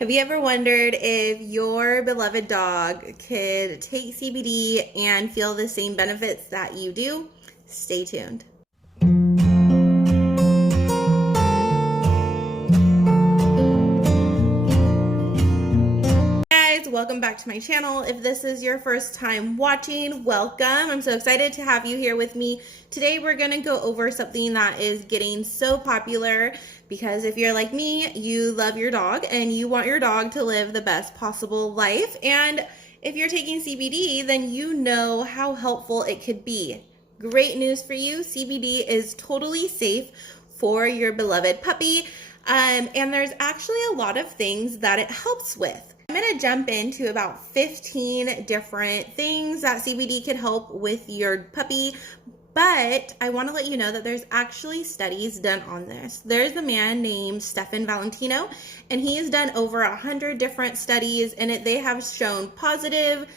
Have you ever wondered if your beloved dog could take CBD and feel the same benefits that you do? Stay tuned. Welcome back to my channel. If this is your first time watching, welcome. I'm so excited to have you here with me. Today we're going to go over something that is getting so popular because if you're like me, you love your dog and you want your dog to live the best possible life. And if you're taking CBD, then you know how helpful it could be. Great news for you. CBD is totally safe for your beloved puppy. And there's actually a lot of things that it helps with. I'm going to jump into about 15 different things that CBD could help with your puppy, but I want to let you know that there's actually studies done on this. There's a man named Stefan Valentino, and he's done over 100 different studies, and they have shown positive,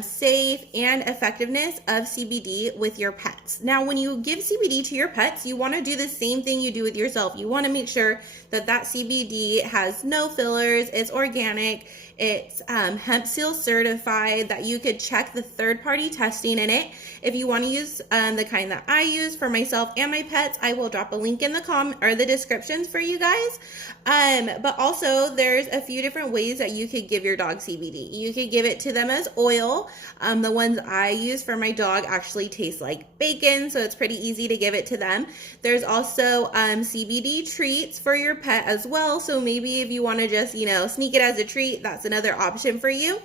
safe, and effectiveness of CBD with your pets. Now, when you give CBD to your pets, you want to do the same thing you do with yourself. You want to make sure that that CBD has no fillers, it's organic, it's hemp seal certified, that you could check the third-party testing in it. If you want to use the kind that I use for myself and my pets, I will drop a link in the descriptions for you guys. But also, there's a few different ways that you could give your dog CBD. You could give it to them as oil. The ones I use for my dog actually taste like bacon, so it's pretty easy to give it to them. There's also CBD treats for your pet as well, so maybe if you want to just, sneak it as a treat, that's another option for you.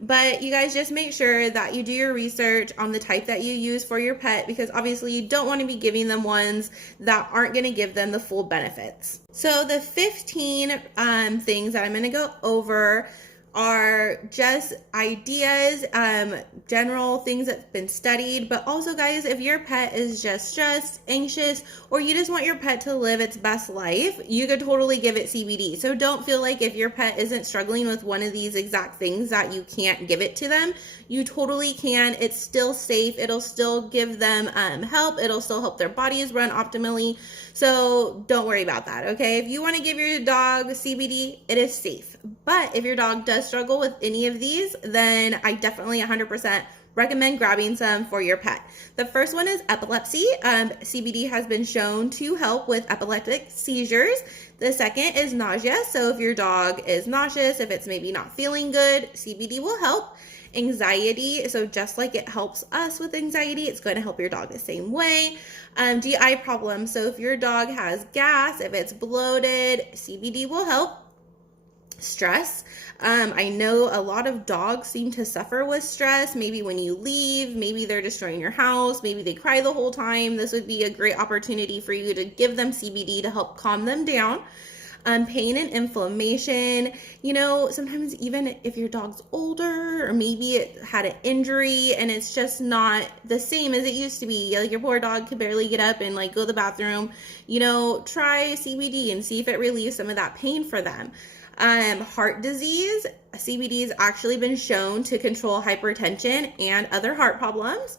But you guys just make sure that you do your research on the type that you use for your pet, because obviously you don't want to be giving them ones that aren't going to give them the full benefits. So the 15 things that I'm going to go over are just ideas, general things that's been studied. But also, guys, if your pet is just stressed, anxious, or you just want your pet to live its best life, you could totally give it CBD. So don't feel like if your pet isn't struggling with one of these exact things that you can't give it to them. You totally can. It's still safe. It'll still give them help. It'll still help their bodies run optimally. So don't worry about that, okay? If you want to give your dog CBD, it is safe. But if your dog does struggle with any of these, then I definitely 100% recommend grabbing some for your pet. The first one is epilepsy. CBD has been shown to help with epileptic seizures. The second is nausea. So if your dog is nauseous, if it's maybe not feeling good, CBD will help. Anxiety, so just like it helps us with anxiety, it's going to help your dog the same way. GI problems, so if your dog has gas, if it's bloated, CBD will help. Stress, I know a lot of dogs seem to suffer with stress. Maybe when you leave, maybe they're destroying your house, maybe they cry the whole time. This would be a great opportunity for you to give them CBD to help calm them down. Pain and inflammation, sometimes even if your dog's older or maybe it had an injury and it's just not the same as it used to be, like your poor dog could barely get up and go to the bathroom, try CBD and see if it relieves some of that pain for them. Heart disease, CBD has actually been shown to control hypertension and other heart problems.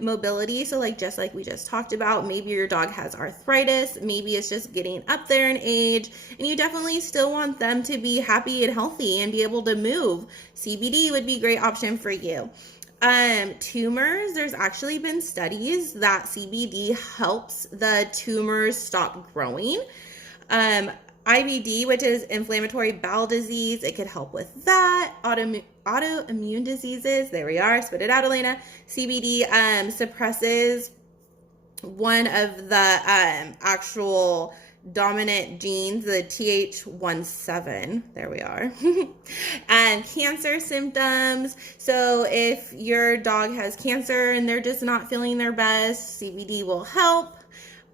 Mobility, so just like we just talked about, maybe your dog has arthritis, maybe it's just getting up there in age, and you definitely still want them to be happy and healthy and be able to move. CBD would be a great option for you. Tumors, there's actually been studies that CBD helps the tumors stop growing. IBD, which is inflammatory bowel disease, it could help with that. Autoimmune diseases, there we are, spit it out, Elena. CBD suppresses one of the actual dominant genes, the TH17, there we are. And cancer symptoms, so if your dog has cancer and they're just not feeling their best, CBD will help.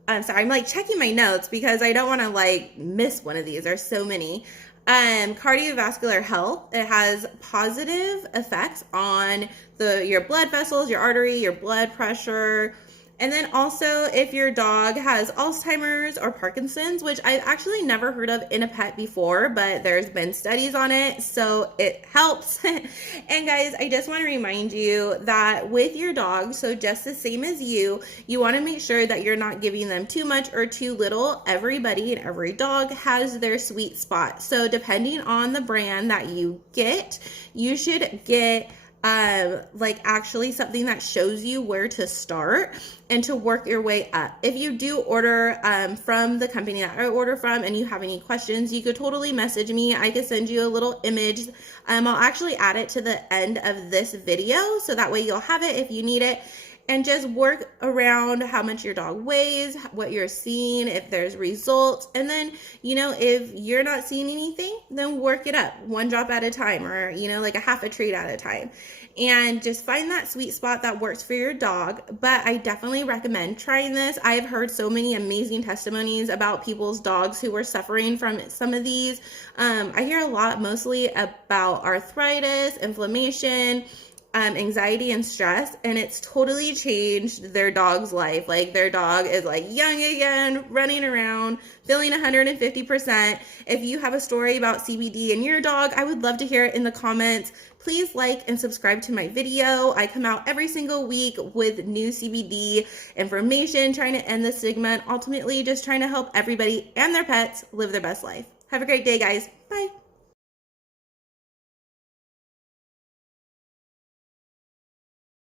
I'm sorry, I'm checking my notes because I don't want to miss one of these. There's so many. Cardiovascular health, it has positive effects on your blood vessels, your artery, your blood pressure, And then also if your dog has Alzheimer's or Parkinson's, which I've actually never heard of in a pet before, but there's been studies on it, so it helps. And guys, I just want to remind you that with your dog, so just the same as you want to make sure that you're not giving them too much or too little. Everybody and every dog has their sweet spot. So depending on the brand that you get, you should get like actually something that shows you where to start and to work your way up. If you do order from the company that I order from and you have any questions, you could totally message me. I could send you a little image. I'll actually add it to the end of this video so that way you'll have it if you need it. And just work around how much your dog weighs, what you're seeing, if there's results. And then, you know, if you're not seeing anything, then work it up one drop at a time, or, you know, like a half a treat at a time. And just find that sweet spot that works for your dog. But I definitely recommend trying this. I've heard so many amazing testimonies about people's dogs who were suffering from some of these. I hear a lot mostly about arthritis, inflammation, anxiety and stress, and it's totally changed their dog's life. Like their dog is like young again, running around, feeling 150%. If you have a story about CBD and your dog, I would love to hear it in the comments. Please like and subscribe to my video. I come out every single week with new CBD information, trying to end the stigma and ultimately just trying to help everybody and their pets live their best life. Have a great day, guys. Bye.